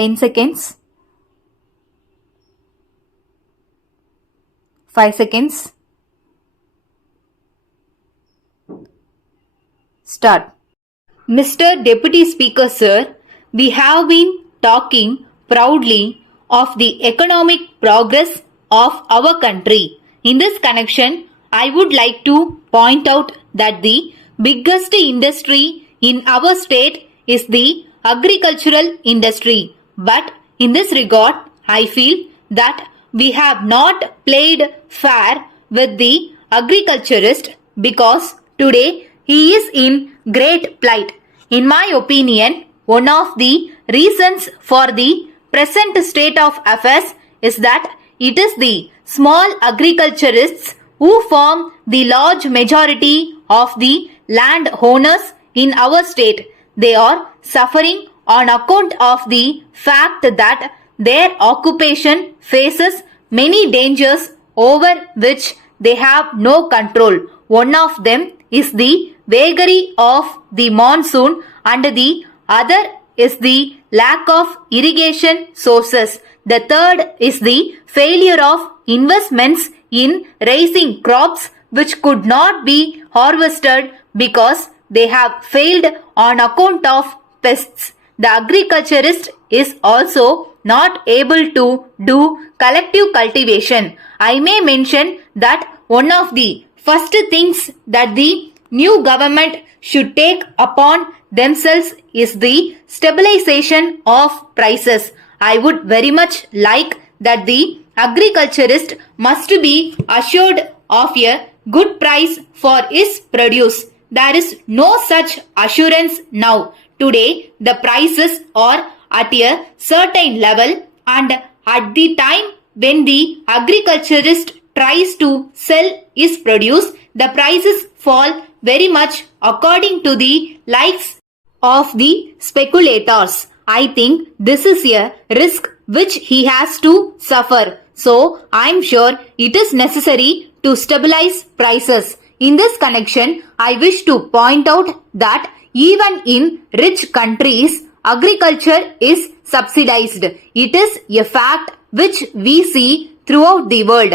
10 seconds. 5 seconds. Start. Mr. Deputy Speaker Sir, we have been talking proudly of the economic progress of our country. In this connection, I would like to point out that the biggest industry in our state is the agricultural industry. But in this regard, I feel that we have not played fair with the agriculturist because today he is in great plight. In my opinion, one of the reasons for the present state of affairs is that it is the small agriculturists who form the large majority of the land owners in our state. They are suffering on account of the fact that their occupation faces many dangers over which they have no control. One of them is the vagary of the monsoon and the other is the lack of irrigation sources. The third is the failure of investments in raising crops which could not be harvested because they have failed on account of pests. The agriculturist is also not able to do collective cultivation. I may mention that one of the first things that the new government should take upon themselves is the stabilization of prices. I would very much like that the agriculturist must be assured of a good price for his produce. There is no such assurance now. Today, the prices are at a certain level, and at the time when the agriculturist tries to sell his produce, the prices fall very much according to the likes of the speculators. I think this is a risk which he has to suffer. So, I am sure it is necessary to stabilize prices. In this connection, I wish to point out that even in rich countries, agriculture is subsidized. It is a fact which we see throughout the world.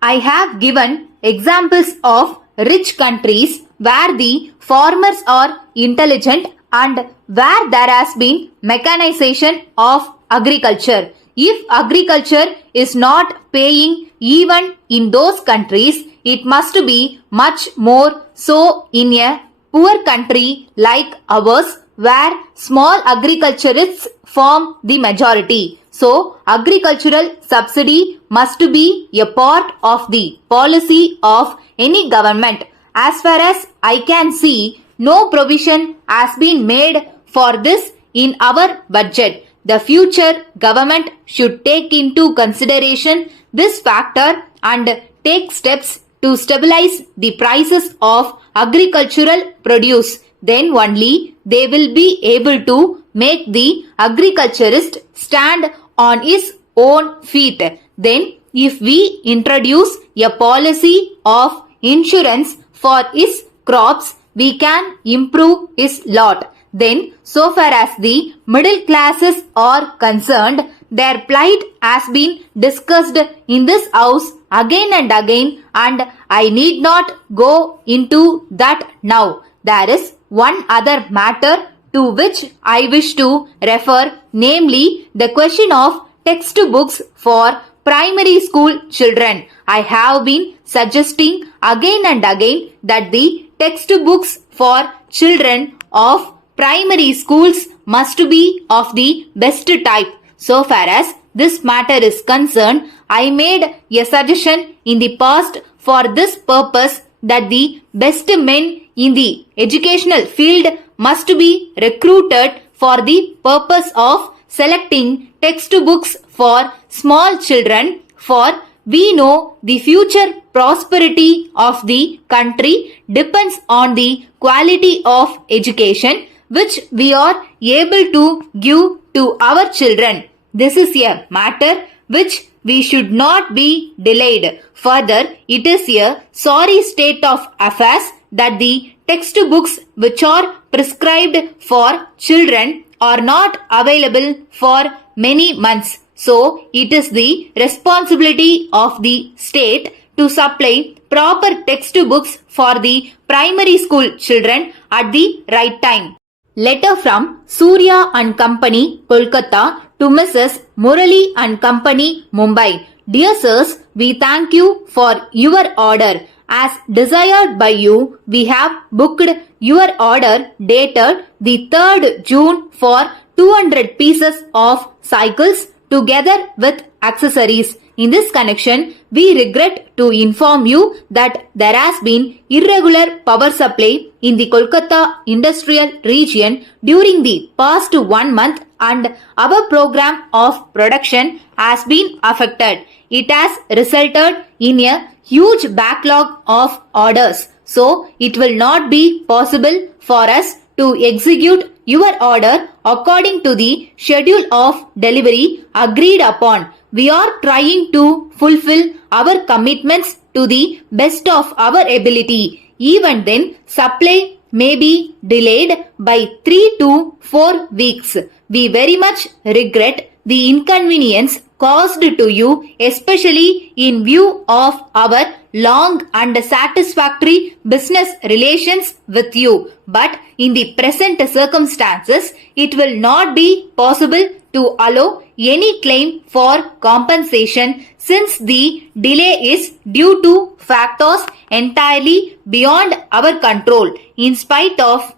I have given examples of rich countries where the farmers are intelligent and where there has been mechanization of agriculture. If agriculture is not paying even in those countries, it must be much more so in a poor country like ours where small agriculturists form the majority. So, agricultural subsidy must be a part of the policy of any government. As far as I can see, no provision has been made for this in our budget. The future government should take into consideration this factor and take steps to stabilize the prices of agricultural produce. Then only they will be able to make the agriculturist stand on his own feet. Then if we introduce a policy of insurance for his crops, we can improve his lot. Then, so far as the middle classes are concerned, their plight has been discussed in this house again and again, and I need not go into that now. There is one other matter to which I wish to refer, namely the question of textbooks for primary school children. I have been suggesting again and again that the textbooks for children of primary schools must be of the best type. So far as this matter is concerned, I made a suggestion in the past for this purpose that the best men in the educational field must be recruited for the purpose of selecting textbooks for small children, for we know the future prosperity of the country depends on the quality of education which we are able to give to our children. This is a matter which we should not be delayed. Further, it is a sorry state of affairs that the textbooks which are prescribed for children are not available for many months. So, it is the responsibility of the state to supply proper textbooks for the primary school children at the right time. Letter from Surya and Company, Kolkata to Mrs. Murali and Company, Mumbai. Dear sirs, we thank you for your order. As desired by you, we have booked your order dated the 3rd June for 200 pieces of cycles together with accessories. In this connection, we regret to inform you that there has been irregular power supply in the Kolkata industrial region during the past 1 month and our program of production has been affected. It has resulted in a huge backlog of orders. So, it will not be possible for us to execute your order according to the schedule of delivery agreed upon. We are trying to fulfill our commitments to the best of our ability. Even then, supply may be delayed by 3 to 4 weeks. We very much regret the inconvenience caused to you, especially in view of our long and satisfactory business relations with you. But in the present circumstances, it will not be possible to allow any claim for compensation since the delay is due to factors entirely beyond our control. In spite of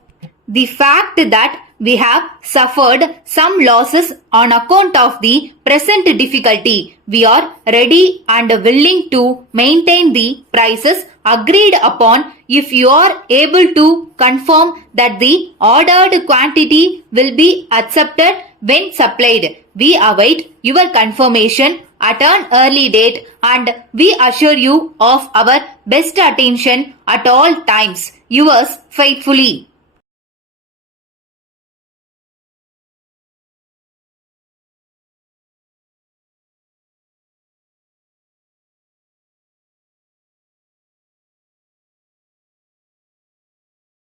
the fact that we have suffered some losses on account of the present difficulty, we are ready and willing to maintain the prices agreed upon if you are able to confirm that the ordered quantity will be accepted when supplied. We await your confirmation at an early date and we assure you of our best attention at all times. Yours faithfully.